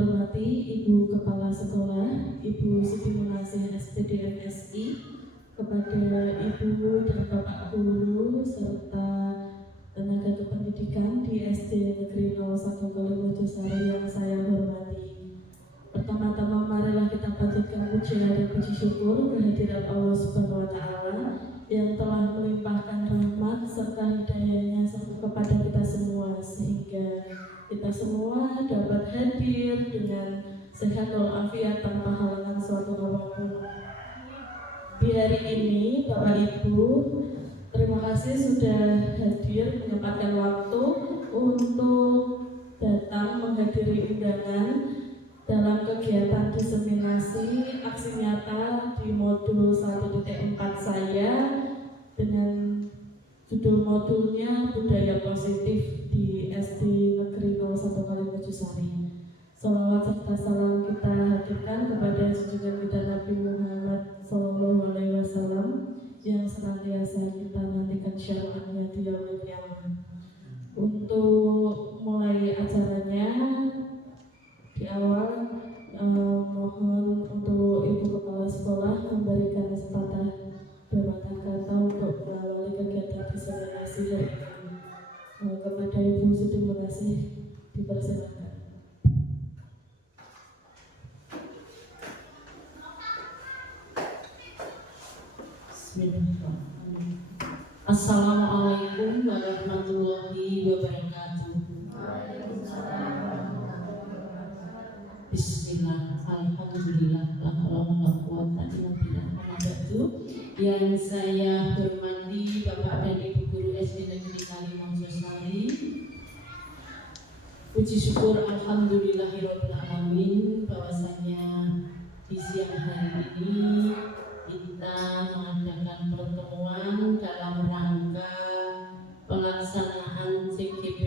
hormati Ibu Kepala Sekolah, Ibu Siti Munasih SPDMSI, kepada Ibu dan Bapak Guru serta tenaga kependidikan di SD Negeri 01 Kalimojosari yang saya hormati. Pertama-tama marilah kita panjatkan pujian dan puji syukur kehadirat Allah Subhanahu wa Ta'ala yang telah melimpahkan rahmat serta hidayahnya kepada kita semua, sehingga kita semua dapat hadir dengan sehat walafiat tanpa halangan suatu apapun. Di hari ini, Bapak Ibu, terima kasih sudah hadir menyempatkan waktu untuk datang menghadiri undangan dalam kegiatan diseminasi aksi nyata di modul 1.4 saya dengan judul modulnya Budaya Positif di SD Negeri 01 Kalimojosari. Salawat serta salam kita hadirkan kepada junjungan kita Nabi Muhammad SAW yang senantiasa kita nantikan syafaatnya di yaumil qiyamah. Untuk mulai acaranya, di awal mohon untuk Ibu Kepala Sekolah memberikan sepatah berpatah kata untuk mengawali kegiatan diseminasi hari ini. Kepada Ibu Siti Munasih dipersilakan. Bismillahirrahmanirrahim. Assalamualaikum warahmatullahi wabarakatuh. Bismillah, alhamdulillah, la haula wala quwwata illa billah. Yang saya hormati Bapak dan Ibu Guru SD Negeri Kalimojosari, puji syukur alhamdulillahirabbil alamin bahwasanya di siang hari ini kita mengadakan pertemuan dalam rangka pelaksanaan CGP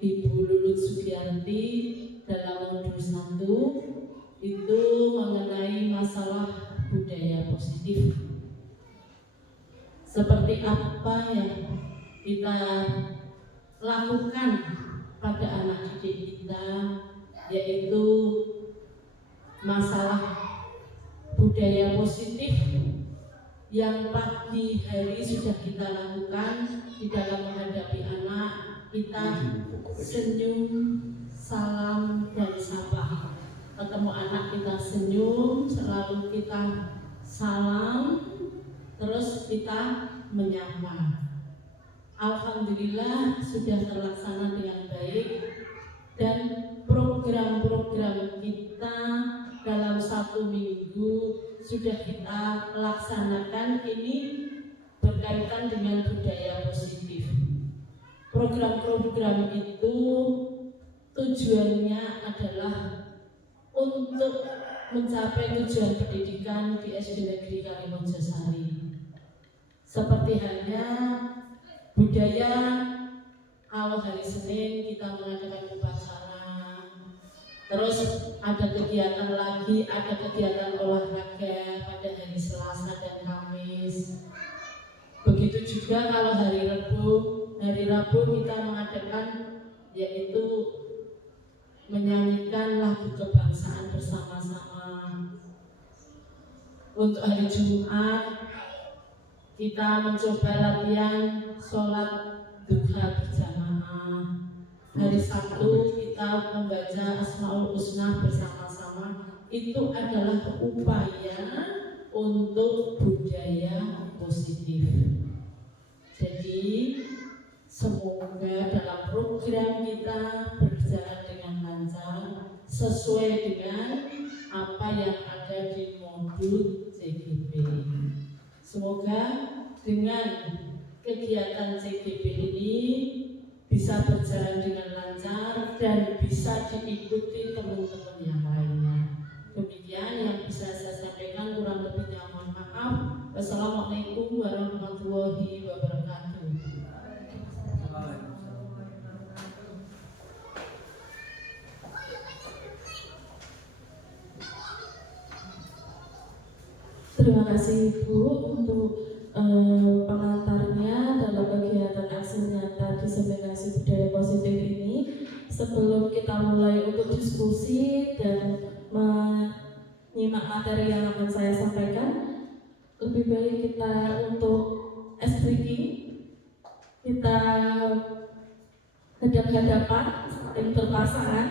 Ibu Lulut Sugiyarti dalam modul 1 itu mengenai masalah budaya positif. Seperti apa yang kita lakukan pada anak didik kita, yaitu masalah budaya positif yang pagi hari sudah kita lakukan di dalam menghadapi anak. Kita senyum, salam, dan sapa. Ketemu anak kita senyum, selalu kita salam, terus kita menyapa. Alhamdulillah sudah terlaksana dengan baik, dan program-program kita dalam 1 minggu sudah kita laksanakan. Ini berkaitan dengan budaya positif. Program-program itu tujuannya adalah untuk mencapai tujuan pendidikan di SD Negeri Kalimojosari. Seperti halnya budaya, kalau hari Senin kita mengadakan upacara, terus ada kegiatan lagi, ada kegiatan olahraga pada hari Selasa dan Kamis. Begitu juga kalau hari Rabu kita mengadakan yaitu menyanyikan lagu kebangsaan bersama-sama. Untuk hari Jumat kita mencoba latihan sholat duha berjamaah. Hari Sabtu kita membaca Asmaul Husna bersama-sama. Itu adalah upaya untuk budaya positif. Jadi semoga dalam program kita berjalan dengan lancar sesuai dengan apa yang ada di modul CGP. Semoga dengan kegiatan CGP ini bisa berjalan dengan lancar dan bisa diikuti teman-teman yang lainnya. Demikian yang bisa saya sampaikan, kurang lebihnya mohon maaf. Wassalamualaikum warahmatullahi wabarakatuh. Terima kasih Ibu untuk pengantarnya dalam kegiatan aksi nyata diseminasi budaya positif ini. sebelum kita mulai untuk diskusi dan menyimak materi yang akan saya sampaikan, lebih baik kita untuk ice breaking, kita hadap-hadapan, saling berpasangan.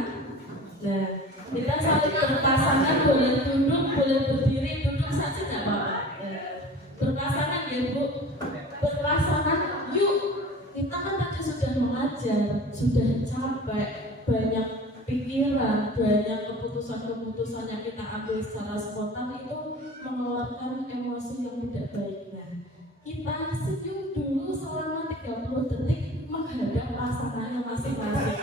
Nah, kita saling berpasangan, boleh duduk, boleh berdiri, duduk saja nggak apa-apa. Berpasangan ya Bu, berpasangan. Yuk, kita kan tadi sudah mengajar, sudah capek, banyak pikiran, banyak keputusan-keputusan yang kita ambil secara spontan itu mengeluarkan emosi yang tidak baik. Nah, kita senyum dulu selama 30 detik menghadap pasangannya masing-masing.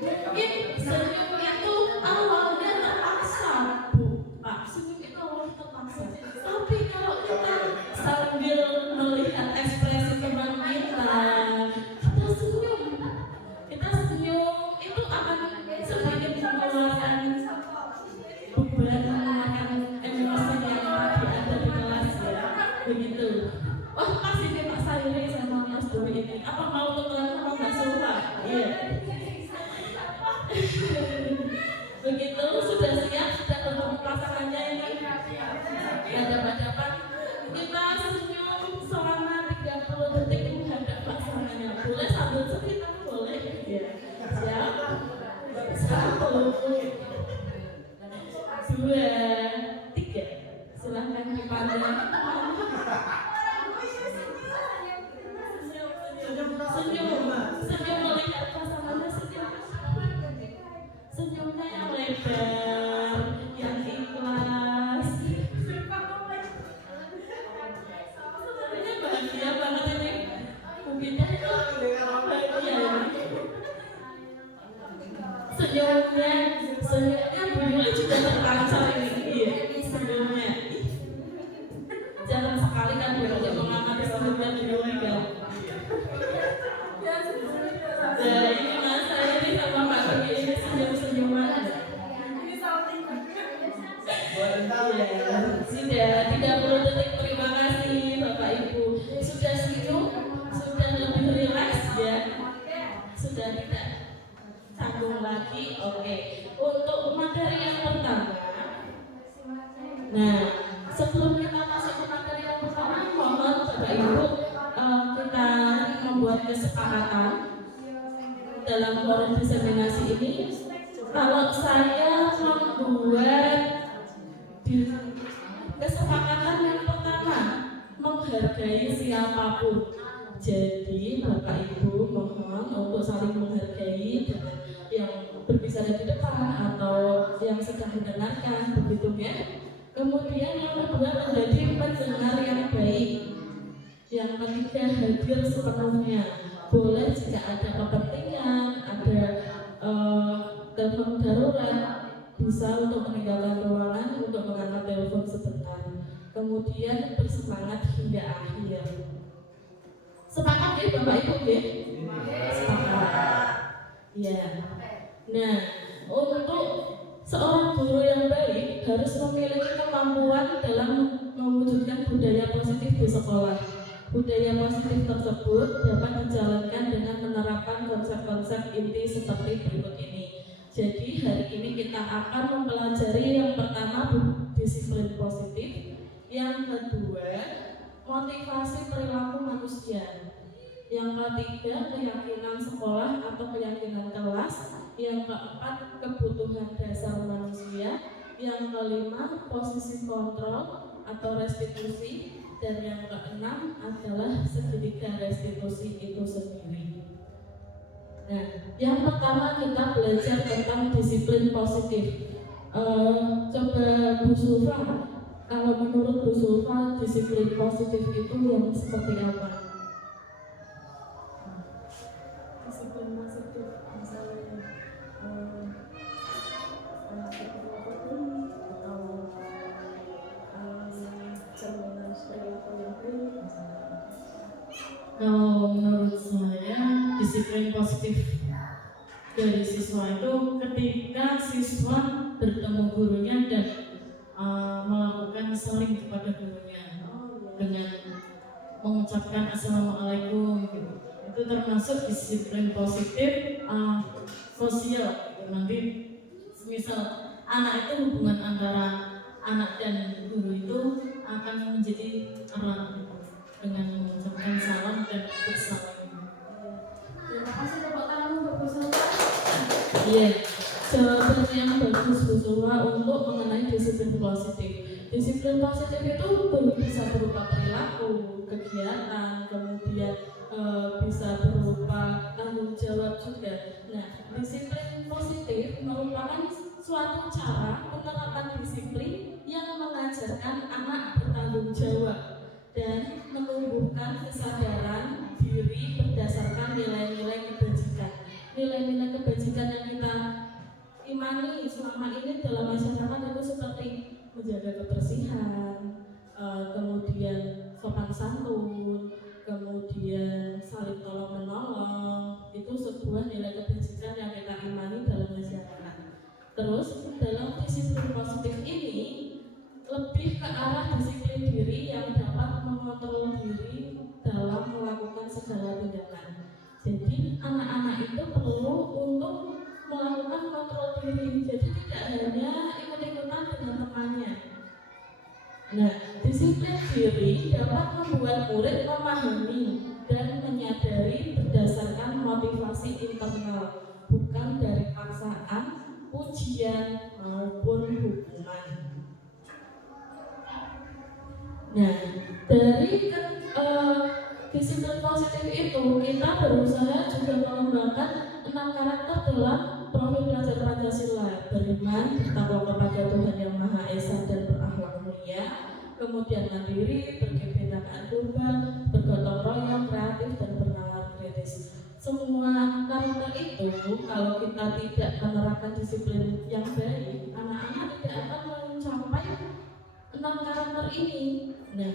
Mungkin senyum itu awalnya terpaksa, Bu, Pak. Senyum itu awalnya terpaksa. Tapi kalau kita sambil melihat ekspresi teman kita senyum. Kita senyum itu akan sedikit mengeluarkan beban, mengeluarkan emosi yang tadi ada di kelas ya. Begitu. Wah, pas ini Pak Sayuri sama Mas Dwi ini. Apa mau tukeran sama Mbak Sulfa? Iya. Begitu, sudah siap, sudah ketemu pasangannya ini. Hadap-hadapan, kita senyum selama 30 detik menghadap pasangannya. Boleh sambil cerita, boleh. Ya. Siap. 1, 2, 3. Silahkan dipandang. Senyum melihat pasangannya, senyumnya yang lebar, yang ikhlas. Sebenarnya bahagia banget ini. Mungkinnya itu bahagia. Senyumnya bulunya juga terpancar ini. Iya, senyumnya. Jarang sekali kan bulunya mengamati senyumnya bulunya kan. Nah, ini Mas saya ini sama Mbak Dwi ini senyum-senyuman. Sudah 30 detik, terima kasih Bapak Ibu. Sudah senyum, sudah lebih rileks ya. Sudah tidak canggung lagi. Oke. Untuk materi yang pertama. Nah, sebelum kita masuk ke materi yang pertama, mohon Bapak Ibu kita membuat kesepakatan dalam forum diseminasi ini. Kalau saya membuat kesepakatan yang pertama, menghargai siapapun. Jadi Bapak Ibu mohon untuk saling menghargai dengan yang berbicara di depan atau yang sedang mendengarkan, begitu ya. Kemudian yang kedua, menjadi pendengar yang baik. Yang ketiga, hadir sepenuhnya. Boleh jika ada kepentingan, ada telepon darurat, bisa untuk meninggalkan ruangan untuk mengangkat telepon sebentar. Kemudian bersemangat hingga akhir. Sepakat ya Bapak Ibu ya? Sepakat. Ya. Nah, untuk seorang guru yang baik harus memiliki kemampuan dalam mewujudkan budaya positif di sekolah. Budaya positif tersebut dapat dijalankan dengan menerapkan konsep-konsep inti seperti berikut ini. Jadi hari ini kita akan mempelajari yang pertama disiplin positif, yang kedua motivasi perilaku manusia, yang ketiga keyakinan sekolah atau keyakinan kelas, yang keempat kebutuhan dasar manusia, yang kelima posisi kontrol atau restitusi, dan yang keenam adalah segitiga restitusi itu sendiri. Nah, yang pertama kita belajar tentang disiplin positif. Coba Bu Sulfa, kalau menurut Bu Sulfa disiplin positif itu yang seperti apa? Disiplin positif misalnya Kalau menurut saya disiplin positif dari siswa itu ketika siswa bertemu gurunya dan melakukan saling kepada gurunya dengan mengucapkan assalamualaikum gitu. Itu termasuk disiplin positif sosial. Nanti misal anak itu hubungan antara anak dan guru itu akan menjadi erat dengan mengucapkan salam dan bersalam. Terima kasih tepuk tangan untuk Bu Sulwa. Iya, jawaban yang bagus Bu Sulwa untuk mengenai disiplin positif. Disiplin positif itu bisa berupa perilaku, kegiatan, kemudian bisa berupa tanggung jawab juga. Nah, disiplin positif merupakan suatu cara penerapan disiplin yang mengajarkan anak bertanggung jawab dan menumbuhkan kesadaran diri berdasarkan nilai-nilai kebajikan. Nilai-nilai kebajikan yang kita imani selama ini dalam masyarakat itu seperti menjaga kebersihan, kemudian sopan santun, kemudian saling tolong menolong. Itu sebuah nilai kebajikan yang kita imani dalam masyarakat. Terus dalam disiplin positif ini lebih ke arah disiplin diri yang dapat mengontrol diri dalam melakukan segala tindakan. Jadi anak-anak itu perlu untuk melakukan kontrol diri. Jadi tidak hanya ikut-ikutan dengan temannya. Nah, disiplin diri dapat membuat murid memahami dan menyadari berdasarkan motivasi internal, bukan dari paksaan, pujian maupun hukuman. Nah, dari disiplin positif itu kita berusaha juga mengembangkan 6 karakter dalam profil belajar Pancasila: beriman, bertakwa kepada Tuhan Yang Maha Esa dan berakhlak mulia, kemudian mandiri, berkebinekaan tunggal, bergotong royong, kreatif dan bernalar kritis. Semua karakter itu kalau kita tidak menerapkan disiplin yang baik, anak-anak tidak akan mencapai 6 karakter ini. Nah,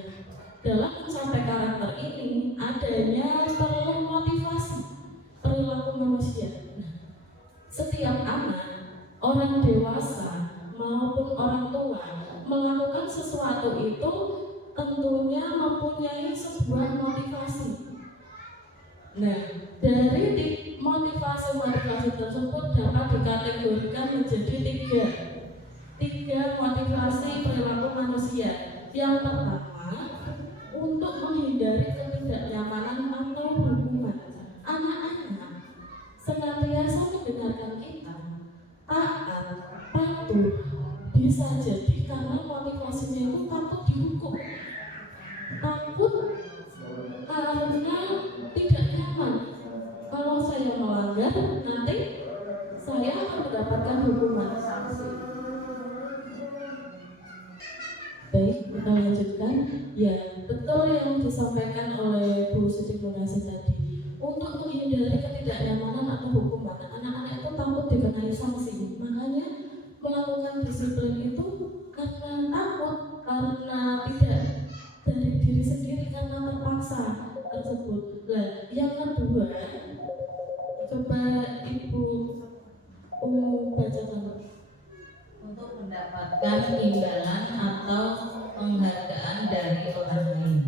dalam mencapai karakter ini adanya perlu motivasi perilaku manusia. Nah, setiap anak, orang dewasa maupun orang tua melakukan sesuatu itu tentunya mempunyai sebuah motivasi. Nah, dari motivasi tersebut dapat dikategorikan menjadi tiga motivasi perilaku manusia. Yang pertama, untuk menghindari ketidaknyamanan atau hukuman. Anak-anak senantiasa mendengarkan kita, taat, patuh, bisa jadi karena motivasinya itu takut dihukum, takut karena tidak nyaman. Kalau saya melanggar, nanti saya akan mendapatkan hukuman sanksi. Baik, kita lanjutkan. Ya, betul yang disampaikan oleh Bu Siti Munasih tadi. Untuk menghindari ketidaknyamanan atau hukuman, anak-anak itu takut dikenai sanksi. Makanya melakukan disiplin itu karena takut, karena tidak dari diri sendiri, karena terpaksa tersebut. Nah, yang kedua, coba Ibu bacakan. Untuk mendapatkan imbalan atau penghargaan dari orang lain.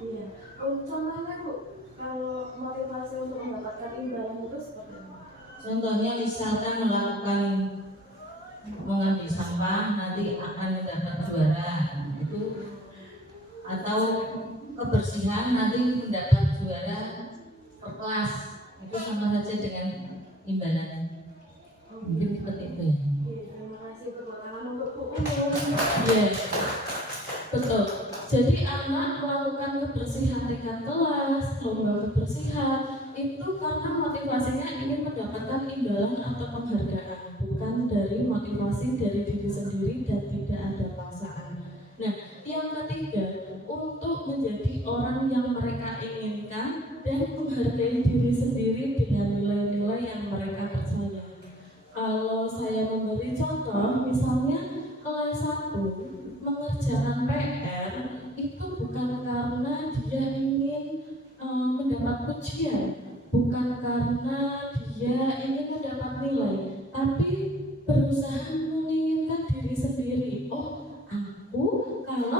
Iya. Contohnya Bu, kalau motivasi untuk mendapatkan imbalan itu seperti apa? Contohnya misalkan melakukan mengambil sampah nanti akan mendapat juara, itu atau kebersihan nanti mendapat juara per kelas, itu sama saja dengan imbalan. Mungkin seperti itu ya. Terima kasih tepuk tangan untuk Bu Umum. Iya, betul. Jadi anak melakukan kebersihan tingkat kelas, lomba kebersihan itu karena motivasinya ingin mendapatkan imbalan atau penghargaan, bukan dari motivasi dari diri sendiri dan tidak ada paksaan. Nah, yang ketiga, untuk menjadi orang yang mereka inginkan dan menghargai diri sendiri dengan nilai-nilai yang mereka percaya. Kalau saya memberi contoh, misalnya kelas 1 mengerjakan PR itu bukan karena dia ingin mendapat pujian, bukan karena dia ingin mendapat nilai, tapi berusaha menginginkan diri sendiri. Oh, aku kalau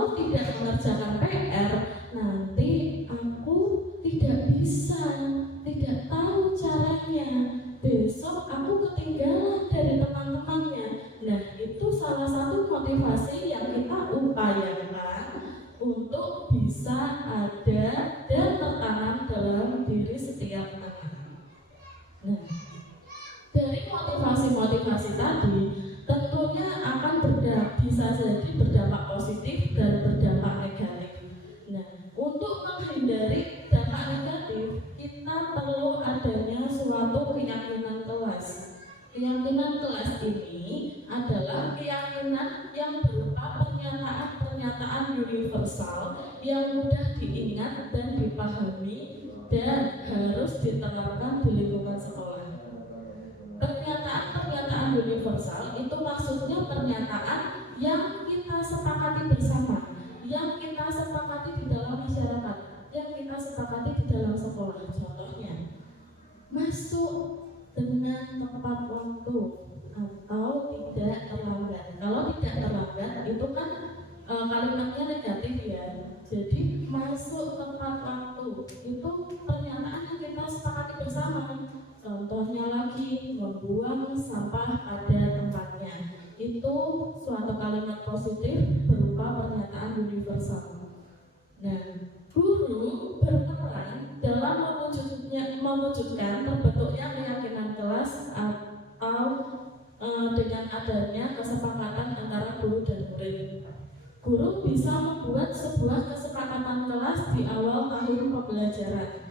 positif dan berdampak negatif. Nah, untuk menghindari dampak negatif, kita perlu adanya suatu keyakinan kelas. Keyakinan kelas ini adalah keyakinan yang berupa pernyataan-pernyataan universal yang mudah diingat dan dipahami dan harus diterapkan di lingkungan sekolah. Pernyataan-pernyataan universal itu maksudnya pernyataan yang kita sepakati bersama, yang kita sepakati di dalam masyarakat, yang kita sepakati di dalam sekolah. Contohnya, masuk dengan tepat waktu atau tidak terlambat. Kalau tidak terlambat itu kan kalimatnya negatif ya. Jadi masuk tepat waktu itu pernyataan yang kita sepakati bersama. Contohnya lagi, membuang sampah pada tempatnya. Itu suatu kalimat positif berupa pernyataan universal. Nah, guru berperan dalam mewujudkan terbentuknya keyakinan kelas atau dengan adanya kesepakatan antara guru dan murid. Guru bisa membuat sebuah kesepakatan kelas di awal tahun pembelajaran.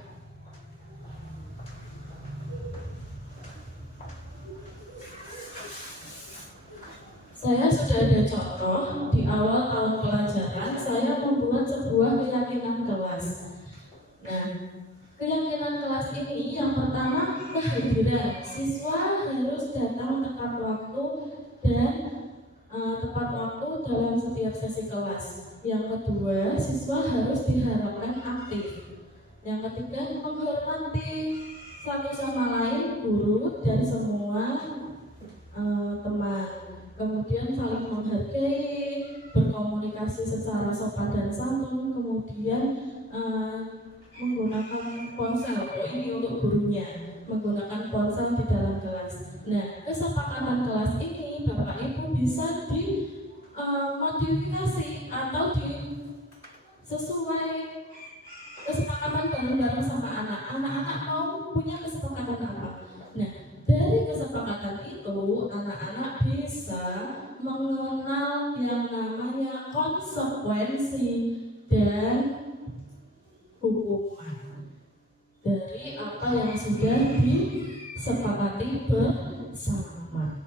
Saya sudah ada contoh di awal tahun pelajaran, saya membuat sebuah keyakinan kelas. Nah, keyakinan kelas ini yang pertama kehadiran. Siswa harus datang tepat waktu dan tepat waktu dalam setiap sesi kelas. Yang kedua, siswa harus diharapkan aktif. Yang ketiga, menghormati satu sama lain, guru dan semua teman. Kemudian saling menghargai, berkomunikasi secara sopan dan santun, kemudian menggunakan ponsel. Ini untuk gurunya, menggunakan ponsel di dalam kelas. Nah, kesepakatan kelas ini Bapak Ibu bisa dimodifikasi atau sesuai kesepakatan bareng-bareng sama anak. Anak-anak mau punya kesepakatan apa? Nah, dari kesepakatan itu anak-anak bisa mengenal yang namanya konsekuensi dan hukuman dari apa yang sudah disepakati bersama.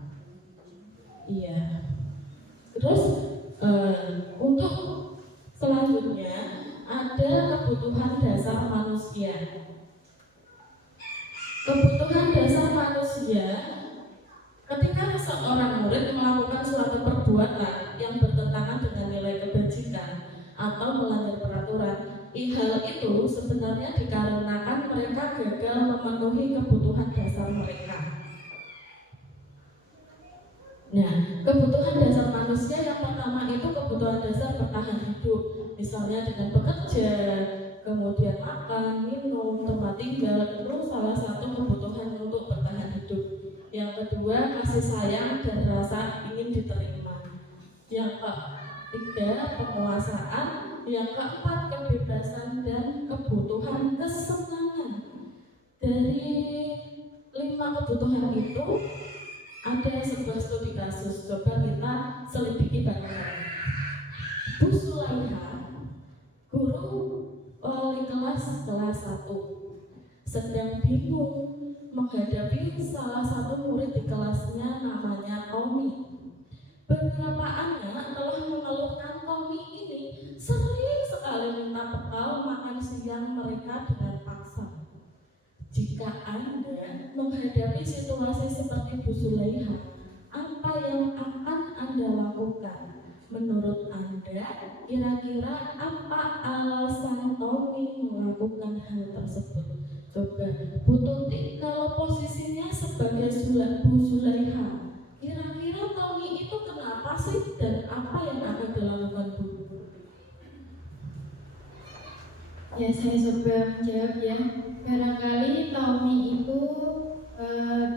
Iya. Terus untuk selanjutnya ada kebutuhan dasar manusia. Kebutuhan dasar manusia, ketika seorang murid melakukan suatu perbuatan yang bertentangan dengan nilai kebajikan atau melanggar peraturan, hal itu sebenarnya dikarenakan mereka gagal memenuhi kebutuhan dasar mereka. Nah, kebutuhan dasar manusia yang pertama itu kebutuhan dasar bertahan hidup, misalnya dengan bekerja, kemudian makan, minum, tempat tinggal, itu salah satu kebutuhan untuk bertahan hidup. Yang kedua, kasih sayang dan rasa ingin diterima. Yang ketiga, penguasaan. Yang keempat, kebebasan dan kebutuhan kesenangan. Dari 5 kebutuhan itu ada sebuah studi kasus. Coba kita selidiki bareng-bareng. Bu Sulaiha, guru wali kelas 1, sedang bingung menghadapi salah satu murid di kelasnya namanya Tommy. Beberapa anak telah mengeluhkan Tommy ini sering sekali minta bekal makan siang mereka dengan paksa. Jika Anda menghadapi situasi seperti Bu Sulaiha, apa yang akan Anda lakukan? Menurut Anda, kira-kira apa alasan Tommy melakukan hal tersebut? Coba Bu Tuti, kalau posisinya sebagai Bu Sulaiha, kira-kira Tommy itu kenapa sih dan apa yang akan dilakukan Bu? Ya, saya coba menjawab ya. Barangkali Tommy itu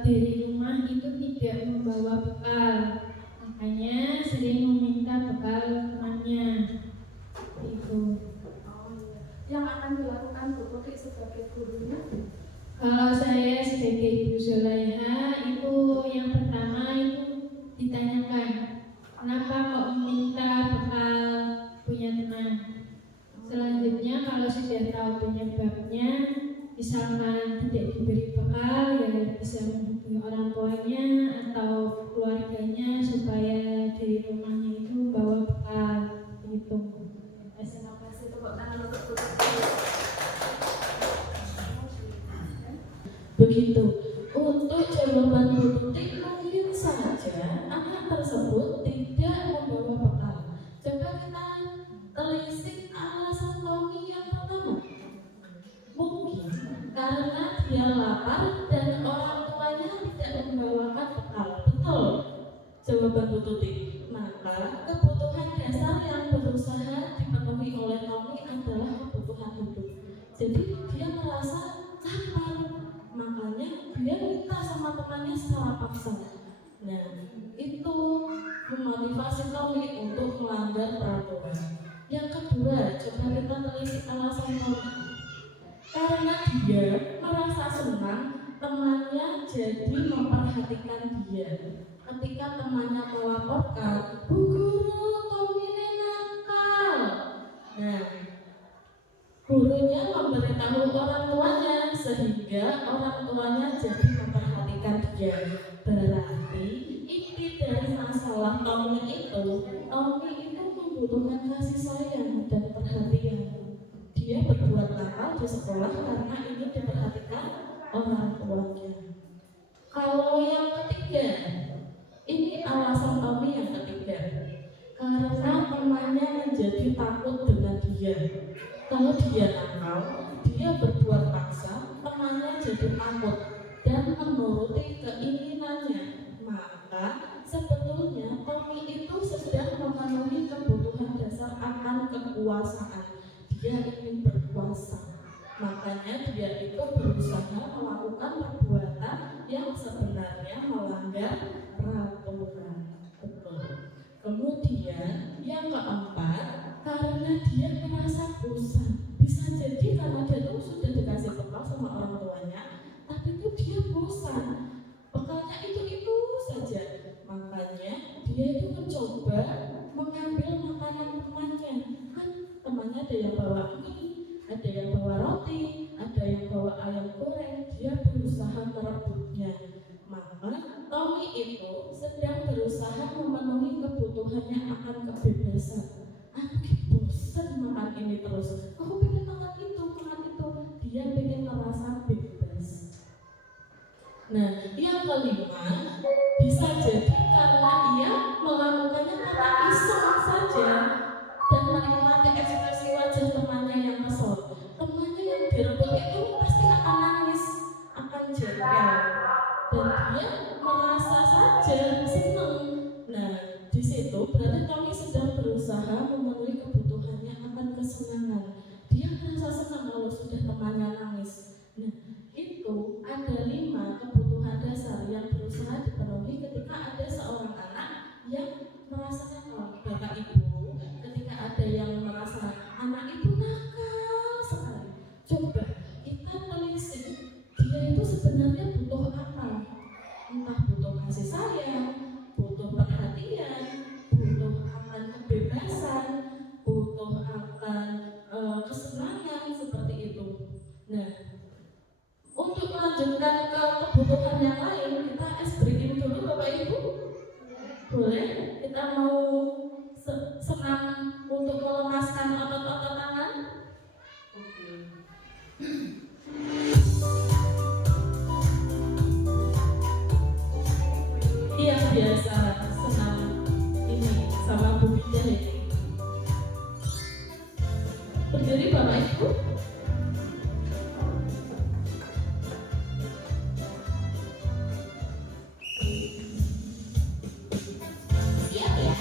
dari rumah itu tidak membawa bekal, makanya sering meminta bekal temannya. Itu. Yang akan dilakukan Bu Tuti sebagai gurunya? Kalau saya sebagai Ibu Sulaiha itu yang pertama itu ditanyakan, kenapa kok meminta bekal sudah tahu penyebabnya, misalkan tidak diberi bekal, ya bisa menghubungi orang tuanya atau keluarganya supaya dari rumahnya itu bawa bekal gitu. Terima kasih, tepuk tangan untuk Bu. Begitu. Untuk jawaban Bu Tuti, mungkin saja anak tersebut tidak membawa bekal. Coba kita telisik alasan Tommy yang pertama. Mungkin karena dia lapar dan orang tuanya tidak membawakan bekal. Betul jawaban Bu Tuti. Maka kebutuhan dasar yang berusaha dipenuhi oleh Tommy adalah kebutuhan hidup. Jadi dia merasa lapar, makanya dia minta sama temannya secara paksa. Nah, itu memotivasi Tommy untuk melanggar peraturan. Yang kedua, coba kita telisik alasan Tommy. Karena dia merasa senang temannya jadi memperhatikan dia. Ketika temannya melaporkan, Bu Guru, Tommy ini nakal. Nah, gurunya memberitahu orang tuanya sehingga orang tuanya jadi memperhatikan dia. Berarti inti dari masalah Tommy itu membutuhkan kasih sayang dan perhatian. Dia berbuat nakal di sekolah karena ingin diperhatikan orang tuanya. Kalau yang ketiga, ini alasan Tommy yang ketiga. Karena temannya menjadi takut dengan dia. Kalau dia nakal, dia berbuat paksa, temannya jadi takut dan menuruti keinginannya. Maka sebetulnya Tommy itu sedang memenuhi kebutuhan dasar akan kekuasaan. Dia ingin berkuasa. Makanya dia itu berusaha melakukan perbuatan yang sebenarnya melanggar peraturan. Betul. Kemudian yang keempat, karena dia merasa bosan. Bisa jadi karena dia tuh sudah dikasih bekal sama orang tuanya, tapi itu dia bosan. Bekalnya itu saja. Makanya dia itu mencoba mengambil makanan temannya. Kan temannya ada yang bawa mie, ada yang bawa roti, ada yang bawa ayam goreng. Dia berusaha merebutnya. Maka Tommy itu sedang berusaha memenuhi kebutuhannya akan kebebasan. Aku bosan makan ini terus. Aku pengen makan itu. Dia pengen merasa bebas. Nah, yang kelima, bisa jadi karena ia melakukannya karena iseng saja dan menikmati ekspresi wajah temannya yang kesal. Temannya yang direbut itu pasti akan nangis, akan jengkel, dan dia merasa saja senang. Nah, di situ berarti Tommy sedang berusaha memenuhi kebutuhannya akan kesenangan. Dia merasa senang kalau sudah temannya nangis. Nah, itu ada 5 kebutuhan dasar yang berusaha dipenuhi ketika ada seorang anak yang merasa nakal. Bapak Ibu, ketika ada yang merasa anak itu nakal sekali, coba kita telisik dia itu sebenarnya butuh apa. Entah butuh kasih sayang, butuh perhatian, butuh akan kebebasan, butuh akan kesenangan, seperti itu. Nah, untuk melanjutkan ke kebutuhan yang lain, kita ice breaking dulu Bapak Ibu. Boleh? Kita mau senang untuk melemaskan otot-otot tangan. Oke. Iya, biasa senang ini sama Bu Binda ini. Berdiri Bapak Ibu. Siap ya?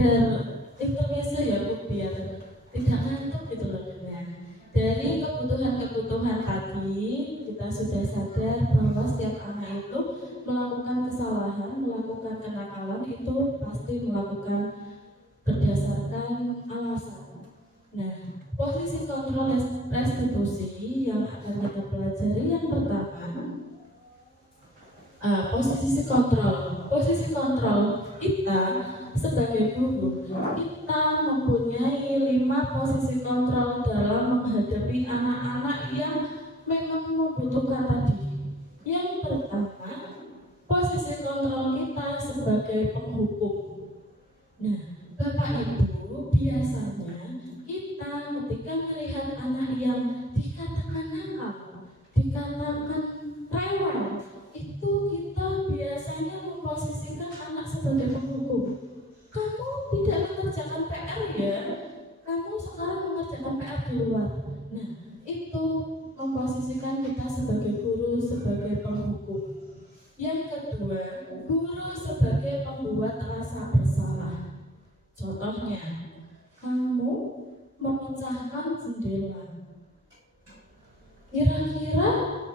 sekedar intermezzo ya Bu, biar tidak ngantuk gitu loh. Nah, dari kebutuhan tadi kita sudah sadar bahwa setiap anak itu melakukan kesalahan, melakukan kenakalan itu pasti melakukan berdasarkan alasan. Nah, posisi kontrol restitusi yang akan kita pelajari yang pertama, posisi kontrol kita sebagai guru, kita mempunyai 5 posisi kontrol dalam menghadapi anak-anak yang memang membutuhkan tadi. Yang pertama, posisi kontrol kita sebagai penghukum. Nah, Bapak Ibu, biasanya kita ketika melihat anak yang dikatakan nakal, dikatakan rewel, itu kita biasanya memposisikan anak sebagai penghukum. Kamu tidak mengerjakan PR ya, kamu sekarang mengerjakan PR di luar. Nah, itu memposisikan kita sebagai guru, sebagai penghukum. Yang kedua, guru sebagai pembuat rasa bersalah. Contohnya, kamu memecahkan jendela. Kira-kira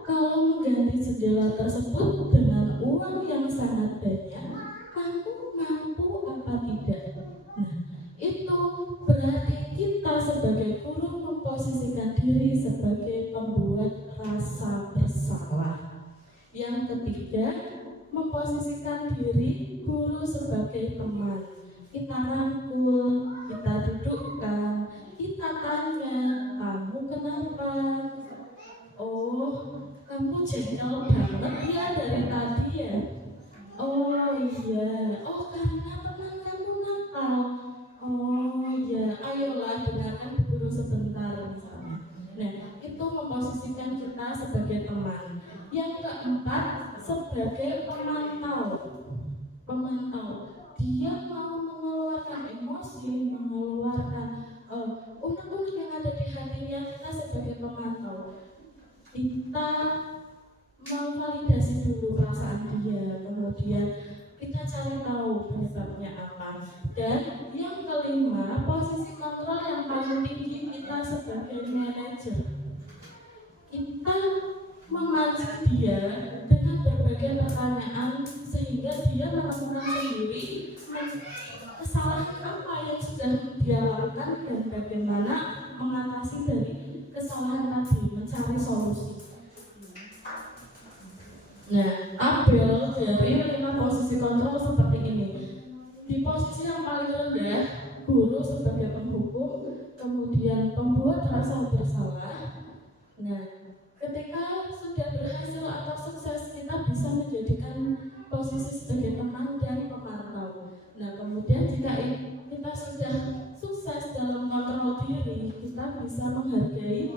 kalau mengganti jendela tersebut dengan uang yang sangat banyak, kamu mampu apa tidak? Nah, itu berarti kita sebagai guru memposisikan diri sebagai pembuat rasa bersalah. Yang ketiga, memposisikan diri guru sebagai teman. Kita rangkul, kita dudukkan, kita tanya, kamu kenapa? Oh, kamu jengkel banget ya dari tadi ya? Oh iya, oh karena teman kamu nakal. Oh iya, ayolah dengarkan guru sebentar misalnya. Nah, itu memposisikan kita sebagai teman. Yang keempat, sebagai pemantau. Dia mau mengeluarkan emosi, mengeluarkan unek-unek yang ada di hatinya. Kita sebagai pemantau, kita memvalidasi dulu perasaan dia, kemudian kita cari tahu penyebabnya apa. Dan yang kelima, posisi kontrol yang paling tinggi kita sebagai manajer. Kita memancing dia dengan berbagai pertanyaan sehingga dia menemukan sendiri kesalahan apa yang sudah dia lakukan dan bagaimana mengatasi dari kesalahan tadi, mencari solusi. Nah, tabel dari 5 posisi kontrol seperti ini. Di posisi yang paling rendah, guru sebagai penghukum, kemudian pembuat rasa bersalah. Nah, ketika sudah berhasil atau sukses, kita bisa menjadikan posisi sebagai teman dan pemantau. Nah, kemudian jika kita sudah sukses dalam kontrol diri, kita bisa menghargai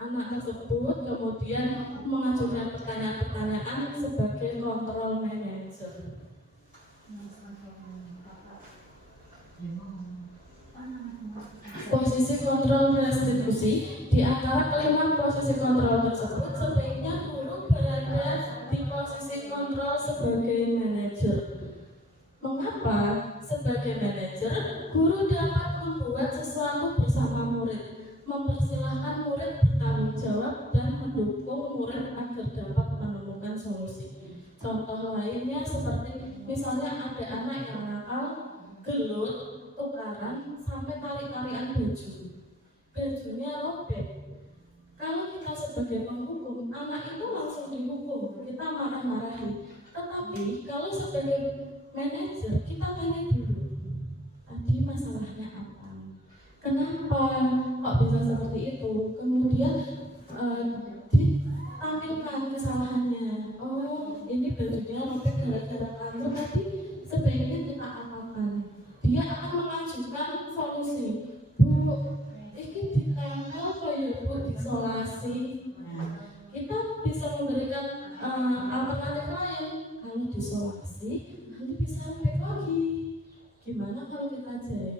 anak tersebut, kemudian mengajukan pertanyaan-pertanyaan sebagai kontrol manager. Posisi kontrol restitusi. Di antara kelima posisi kontrol tersebut, sebaiknya guru berada di posisi kontrol sebagai manajer. Mengapa? Sebagai manajer, guru dapat membuat sesuatu bersama murid, mempersilahkan murid bertanggung jawab dan mendukung murid agar dapat menemukan solusi. Contoh lainnya seperti misalnya ada anak yang nakal, gelut, tukaran, sampai tarik-tarikan baju. Bajunya robek. Kalau kita sebagai penghukum, anak itu langsung dihukum, kita marah-marahi. Tetapi kalau sebagai manajer, kita tanya dulu, tadi masalahnya apa? Kenapa kok bisa seperti itu? Kemudian ditampilkan kesalahannya. Oh, ini bajunya robek gara-gara kamu, tadi sebaiknya kita amalkan. Dia akan mengajukan solusi. Bu, ini ditempel kok ya Bu, diisolasi. Nah, kita bisa memberikan alternatif lain. Kalau diisolasi, nanti bisa robek lagi. Gimana kalau kita jahit?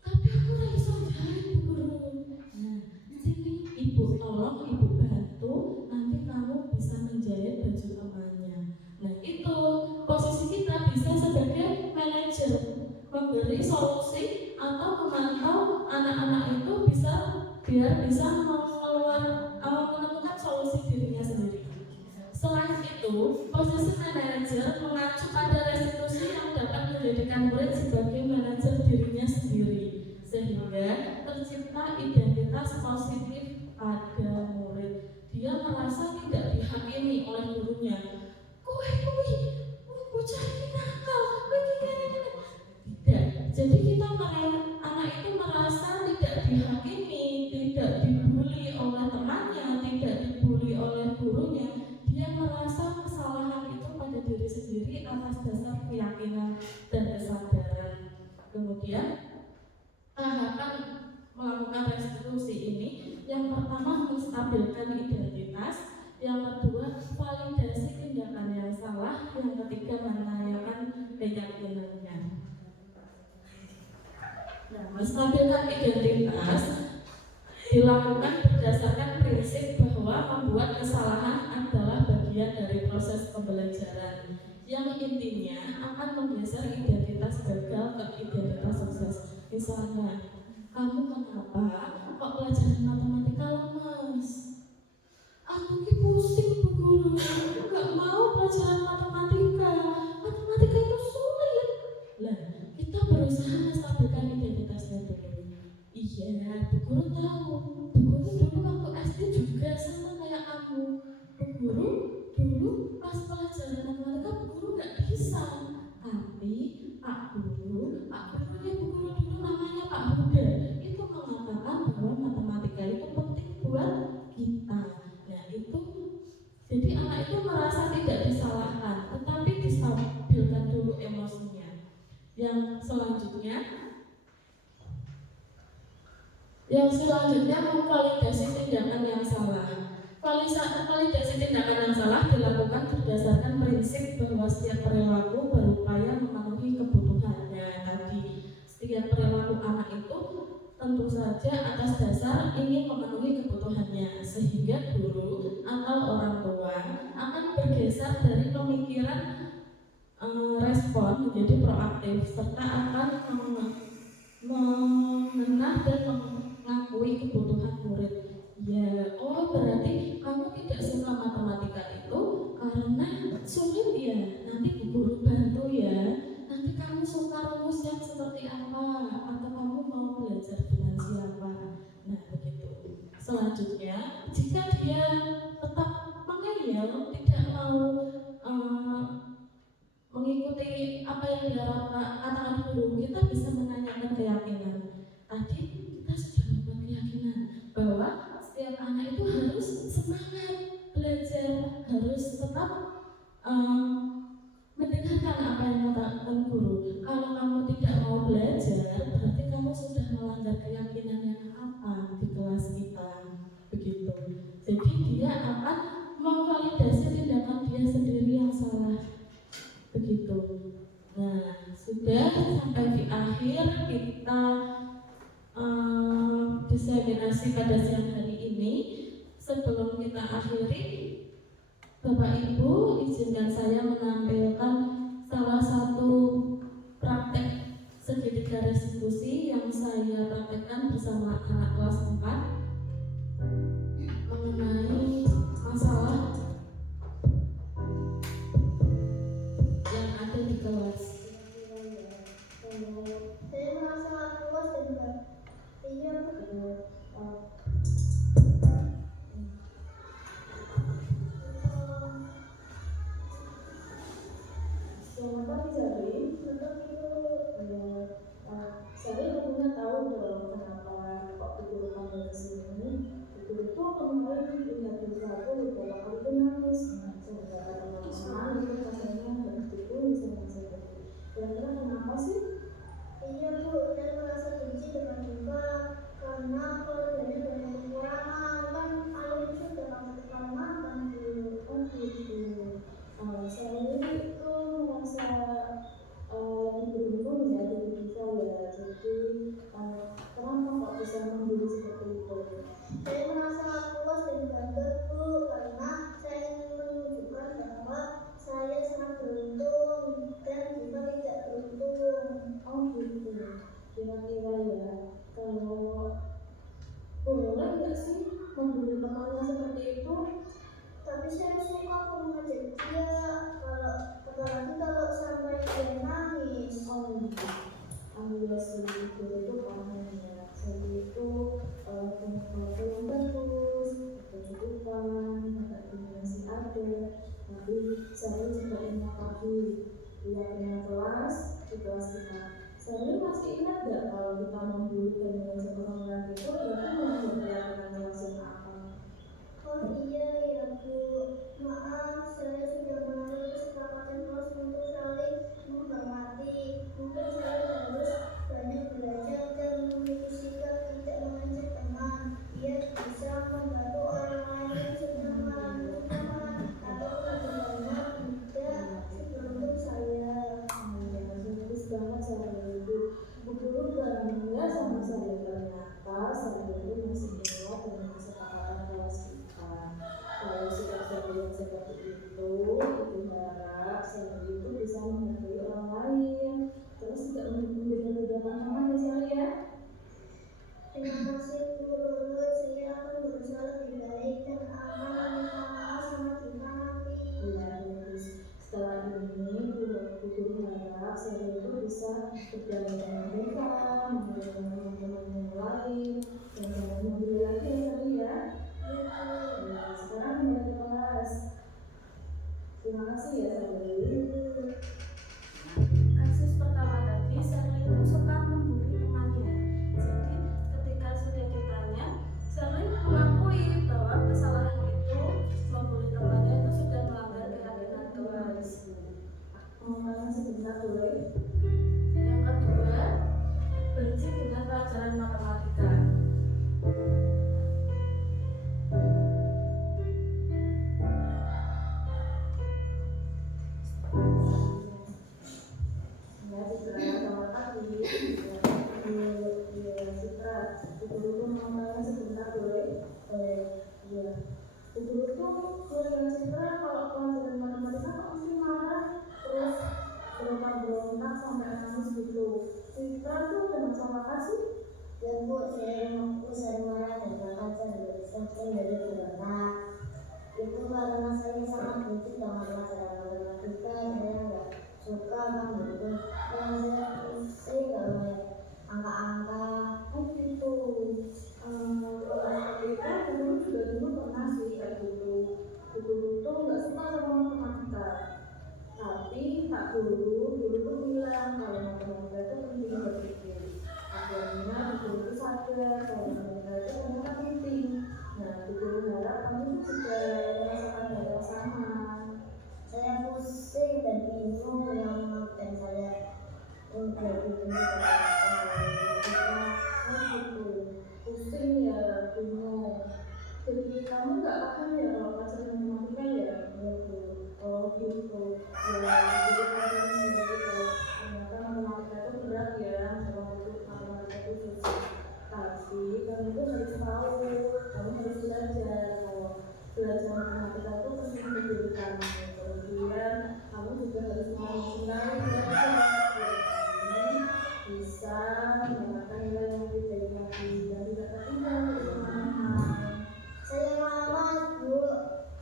Tapi aku nggak bisa jahit, guru. Nah, sini ibu tolong, ibu bantu, nanti kamu bisa menjahit baju temannya. Nah, itu posisi kita bisa sebagai manajer. memantau anak-anak itu biar bisa menemukan solusi dirinya sendiri. Selain itu, posisi manajer mengacu pada restitusi yang dapat menjadikan murid sebagai manajer dirinya sendiri, sehingga tercipta identitas positif pada murid. Dia merasa tidak dihakimi oleh gurunya. Bocah ini nakal, tidak. Jadi anak itu merasa tidak dihakimi, tidak dibully oleh temannya, tidak dibully oleh gurunya. Dia merasa kesalahan itu pada diri sendiri atas dasar keyakinan dan kesadaran. Kemudian tahapan melakukan restitusi ini, yang pertama menstabilkan identitas, yang kedua validasi tindakan yang salah, yang ketiga menanyakan keyakinannya. Nah, menstabilkan identitas dilakukan berdasarkan prinsip bahwa membuat kesalahan adalah bagian dari proses pembelajaran, yang intinya akan menggeser identitas gagal ke identitas sukses. Misalnya, kamu kenapa kok pelajaran matematika lemes? Aku pusing Bu Guru, aku gak mau pelajaran matematika. Matematika itu sulit. Lah, kita berusaha menstabilkan identitasnya dulu. Iya, Bu Guru tahu. Bu Guru dulu waktu SD juga sama kayak kamu. Bu Guru dulu pas pelajaran matematika Bu Guru gak bisa. Tapi Pak gurunya Bu Guru dulu namanya Pak Huda, itu mengatakan bahwa matematika itu penting buat kita. Nah itu, jadi anak itu merasa tidak disalahkan, tetapi distabilkan dulu emosinya. Yang selanjutnya memvalidasi tindakan yang salah. Validasi tindakan yang salah dilakukan berdasarkan prinsip bahwa setiap perilaku berupaya memenuhi kebutuhannya tadi. Setiap perilaku anak itu tentu saja atas dasar ingin memenuhi kebutuhannya, sehingga guru atau orang tua akan bergeser dari pemikiran respon menjadi proaktif, serta akan mengenal dan mengakui kebutuhan murid. Ya, berarti kamu tidak suka matematika itu karena sulit ya. Nanti Bu Guru bantu ya. Nanti kamu suka rumus yang seperti apa, atau kamu mau belajar dengan siapa. Nah, begitu. Selanjutnya, jika dia tetap mengeyel, tidak mau mengikuti apa yang katakan guru, kita bisa menanyakan keyakinan. Tadi kita sudah membuat keyakinan bahwa setiap anak itu harus semangat belajar, harus tetap mendengarkan apa yang katakan guru. Kalau kamu tidak mau belajar, berarti kamu sudah melanggar keyakinan yang apa di kelas kita, begitu. Jadi dia akan memvalidasi tindakan dia sendiri yang salah, begitu. Nah, sudah sampai di akhir kita diseminasi pada siang hari ini. Sebelum kita akhiri, Bapak Ibu, izinkan saya menampilkan salah satu praktek segitiga restitusi yang saya praktekkan bersama anak kelas 4 mengenai masalah yang ada di kelas. Saya merasa puas dan Selamat pagi Zabri. Zabri tentunya tahu dong kenapa kok Guru panggil ke sini. Guru itu kemarin ingat aku beberapa kali itu nangis. Sehingga teman-teman itu rasanya begitu bisa mengajarkan. Kira-kira kenapa sih? iya Bu, saya merasa benci dengan juga karena keluarganya banyak kekurangan, kan ayah itu sudah kasih sekali makan dulu. Oh gitu. Saya itu merasa diberuntung ya dari saya. Jadi kenapa kok bisa membeli seperti itu? Saya merasa puas dan bangga Bu, karena saya ingin menunjukkan bahwa saya sangat beruntung dan juga tidak beruntung. Oh gitu. Kira-kira ya. waktu yang bagus, kehidupan, masih ada. Tapi saya juga ingat tadi dengan kelas di kelas kita. Saya masih ingat nggak kalau kita memburu dengan seorang lagi itu berarti membuat keyakinan kelas yang apa? Oh iya ya Bu, maaf saya sudah melalui kesepakatan kelas untuk saling menghormati. Mungkin saya harus banyak belajar dan memiliki sikap tidak mengancam teman. Dia bisa membantu orang lain yang sedang mengalami kesusahan atau bagaimana tidak seberuntung saya. Bagus banget saya itu. Bu Guru bangga sama saya ternyata saya itu masih ingat dengan kesepakatan kelas kita. Kalau sikap saya yang seperti itu harap saya itu bisa menghargai orang lain. Terus tidak memberikan beban teman ya saya ya. Terima kasih Bu Guru, saya akan berusaha lebih baik dan akan meminta maaf sama kita nanti. Iya, bagus. Setelah ini Bu Guru harap saya itu bisa berjalan dengan mereka, mengenai teman-teman yang lain, dan jangan membeli lagi ya tadi ya. Iya, sekarang kembali ke kelas. Terima kasih ya Sally. Kasus pertama tadi, Sally itu suka membuli temannya. Jadi ketika sudah ditanya, Sally mengakui bahwa kesalahan itu membuli temannya itu sudah melanggar keyakinan kelas. Ngomongnya sebentar boleh. Yang kedua, benci dengan pelajaran matematika. Ya, selamat pagi. Citra, Guru ngomongnya sebentar boleh. Iya. Guru tuh keluarga Citra kalau pelajaran matematika kok mesti marah, terus berontak sampai nangis gitu. Citra tuh ada masalah apa sih? Ya Bu, saya marah dan bahkan saya sering dari berontak. Itu karena saya sangat benci sama pelajaran matematika. Saya nggak suka gitu. Saya nggak banyak angka-angka. Oh gitu. Kalau seperti itu, dulu juga pernah sih kayak gitu. Dulu tuh nggak suka sama matematika. Tapi Pak Guru tuh bilang kalau matematika itu penting berpikir. Akhirnya Guru tuh sadar kalau matematika itu ternyata penting. Nah, Guru harap kamu juga merasakan hal yang sama. Saya pusing dan bingung dan saya belajar matematika. Oh gitu, pusing ya, bingung. Jadi kamu nggak paham ya kalau pelajaran matematika ya? Gitu. Oh gitu. Ya, jadi kamu sendiri kalau ternyata matematika itu berat ya, matematika itu susah. Tapi kamu tuh harus tahu, kamu harus belajar kalau belajar matematika itu penting bagi diri kamu. Kemudian kamu juga harus mengenal belajar bisa mendapatkan nilai yang lebih baik lagi dan tidak tertinggal di teman-teman. Saya malas Bu,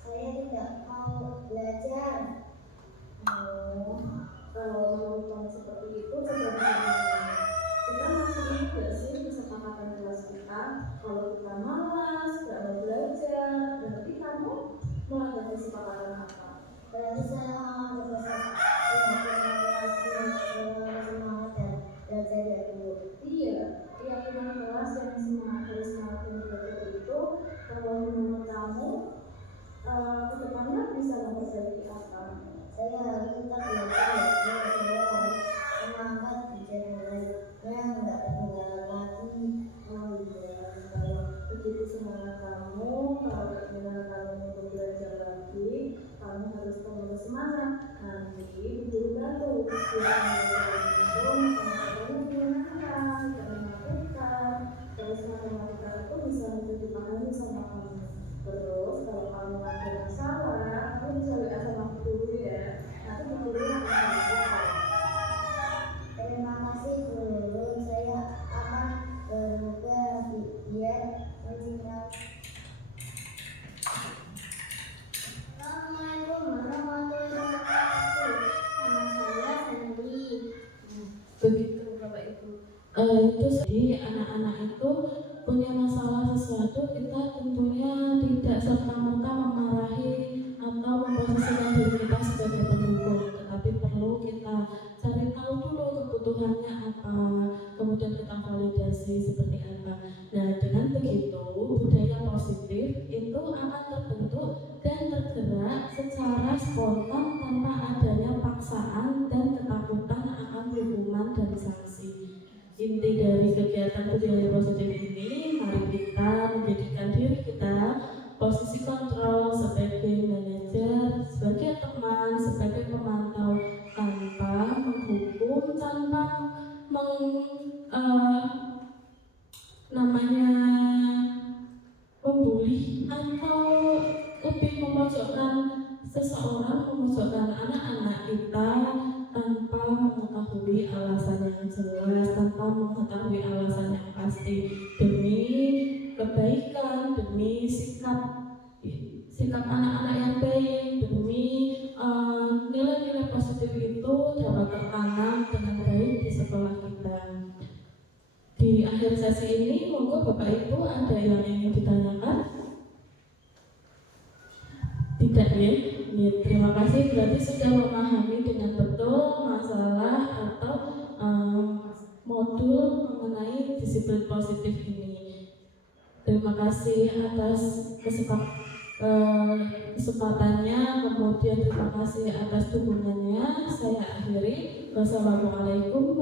saya tidak mau belajar. Kalau menurut seperti itu sebenarnya kita masih ingat gak sih kesepakatan kelas kita? Kalau kita malas, gak mau belajar, berarti kamu melanggar kesepakatan apa? Berarti saya mau belajar belajar ya Bu. Iya, keyakinan kelas yang harus semangat belajar itu kalau menurut kamu kedepannya bisa memperbaiki apa? Saya harus tetap belajar ya, saya harus semangat belajar nggak ketinggalan lagi. Oh iya, kalau begitu semangat kamu, kalau ketinggalan kamu untuk belajar lagi, kamu harus terus semangat. Nanti Guru bantu terus matematika itu bisa dipahami sama kamu. Terus kalau kamu ada masalah, kamu bisa WA sama guru ya. Nanti guru akan bantu. Terima kasih Guru, saya akan berubah biar mencintai. Assalamualaikum warahmatullahi wabarakatuh. Nama saya Sandi. Begitu Bapak Ibu. Itu jadi anak-anak itu punya masalah sesuatu, kita tentunya tidak serta-merta memarahi atau memposisikan diri kita sebagai pendukung, tetapi perlu kita cari tahu dulu kebutuhannya apa, kemudian kita validasi seperti apa. Nah, dengan begitu budaya positif itu akan terbentuk dan tergerak secara spontan tanpa adanya paksaan dan ketakutan akan hukuman dan sanksi. Inti dari kegiatan budaya positif ini, mari kita menjadikan diri kita posisi kontrol sebagai manajer, sebagai teman, sebagai pemantau, tanpa menghukum, tanpa membuli atau lebih memojokkan seseorang, memojokkan anak-anak kita tanpa mengetahui alasan yang jelas, tanpa mengetahui alasan yang pasti, demi kebaikan, demi sikap anak-anak yang baik, demi nilai-nilai positif itu dapat tertanam dengan baik di sekolah kita. Di akhir sesi ini, monggo Bapak Ibu ada yang ingin ditanyakan? Tidak ya? Ya, terima kasih, berarti sudah memahami dengan betul masalah atau modul mengenai disiplin positif ini. Terima kasih atas kesempatannya, kemudian terima kasih atas dukungannya. Saya akhiri. Wassalamualaikum